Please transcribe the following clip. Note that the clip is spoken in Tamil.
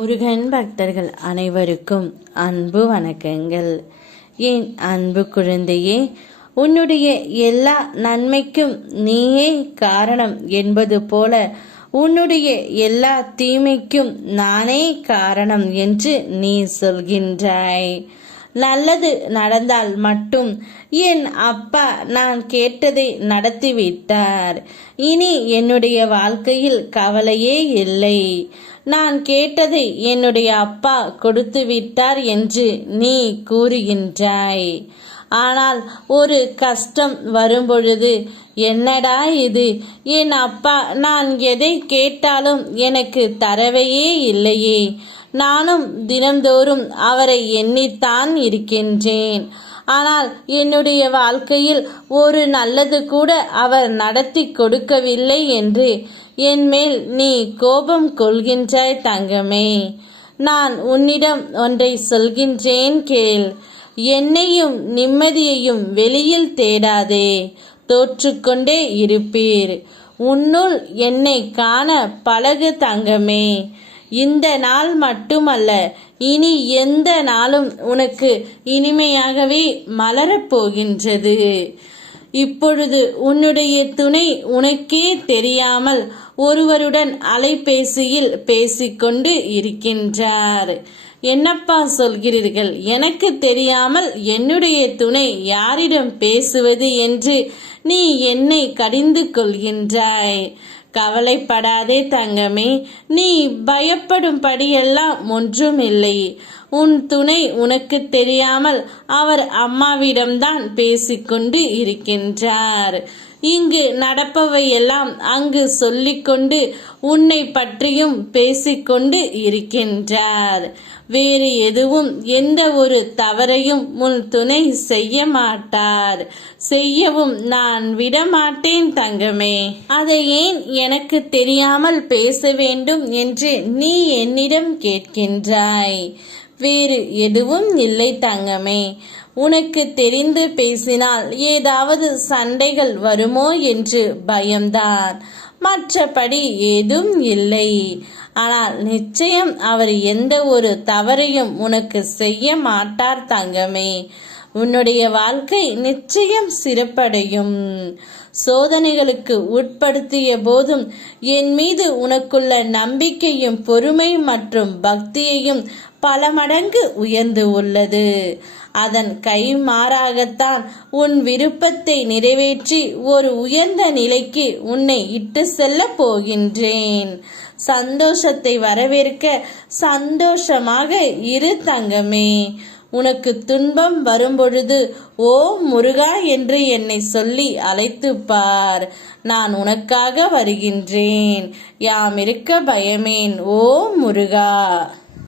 முருகன் பக்தர்கள் அனைவருக்கும் அன்பு வணக்கங்கள். என் அன்பு குழந்தையே, உன்னுடைய எல்லா நன்மைக்கும் நீயே காரணம் என்பது போல உன்னுடைய எல்லா தீமைக்கும் நானே காரணம் என்று நீ சொல்கின்றாய். நல்லது நடந்தால் மட்டும் என் அப்பா நான் கேட்டதை நடத்திவிட்டார், இனி என்னுடைய வாழ்க்கையில் கவலையே இல்லை, நான் கேட்டதை என்னுடைய அப்பா கொடுத்து விட்டார் என்று நீ கூறுகின்றாய். ஆனால் ஒரு கஷ்டம் வரும்பொழுது, என்னடா இது, என் அப்பா நான் எதை கேட்டாலும் எனக்கு தரவையே இல்லையே, நானும் தினந்தோறும் அவரை எண்ணித்தான் இருக்கின்றேன், ஆனால் என்னுடைய வாழ்க்கையில் ஒரு நல்லது கூட அவர் நடத்தி கொடுக்கவில்லை என்று என் மேல் நீ கோபம் கொள்கின்றாய் தங்கமே. நான் உன்னிடம் ஒன்றை சொல்கின்றேன் கேள். என்னையும் நிம்மதியையும் வெளியில் தேடாதே, தோற்றுக்கொண்டே இருப்பீர். உன்னுள் என்னை காண பழகு தங்கமே. இந்த நாள் மட்டுமல்ல, இனி எந்த நாளும் உனக்கு இனிமையாகவே மலரப்போகின்றது. இப்பொழுது உன்னுடைய துணை உனக்கே தெரியாமல் ஒருவருடன் அலைபேசியில் பேசிக்கொண்டு இருக்கின்றார். என்னப்பா சொல்கிறீர்கள்? எனக்கு தெரியாமல் என்னுடைய துணை யாரிடம் பேசுவது என்று நீ என்னை கடிந்து கொள்கின்றாய். கவலைப்படாதே தங்கமே, நீ பயப்படும்படியெல்லாம் ஒன்றுமில்லை. உன் துணை உனக்கு தெரியாமல் அவர் அம்மாவிடம்தான் பேசிக்கொண்டு இருக்கின்றார். இங்கு நடப்பவையெல்லாம் அங்கு சொல்லிக்கொண்டு உன்னை பற்றியும் பேசிக்கொண்டு இருக்கின்றார். வேறு எதுவும் எந்த ஒரு தவறையும் உன் துணை செய்ய மாட்டார், செய்யவும் நான் விடமாட்டேன் தங்கமே. அதை ஏன் எனக்கு தெரியாமல் பேச வேண்டும் என்று நீ என்னிடம் கேட்கின்றாய்? வேறு எதுவும் இல்லை தங்கமே. உனக்கு தெரிந்து பேசினால் ஏதாவது சண்டைகள் வருமோ என்று பயம்தான், மற்றபடி ஏதும் இல்லை. ஆனால் நிச்சயம் அவர் எந்த ஒரு தவறையும் உனக்கு செய்ய மாட்டார் தங்கமே. உன்னுடைய வாழ்க்கை நிச்சயம் சிறப்படையும். சோதனைகளுக்கு உட்படுத்திய போதும் என் மீது உனக்குள்ள நம்பிக்கையும் பொறுமை மற்றும் பக்தியையும் பல மடங்கு உயர்ந்து உள்ளது. அதன் கைமாறாகத்தான் உன் விருப்பத்தை நிறைவேற்றி ஒரு உயர்ந்த நிலைக்கு உன்னை இட்டு செல்ல போகின்றேன். சந்தோஷத்தை வரவேற்க சந்தோஷமாக இரு தங்கமே. உனக்கு துன்பம் வரும்பொழுது ஓ முருகா என்று என்னை சொல்லி அழைத்து பார். நான் உனக்காக வருகின்றேன். யாம் இருக்க பயமேன் ஓ முருகா.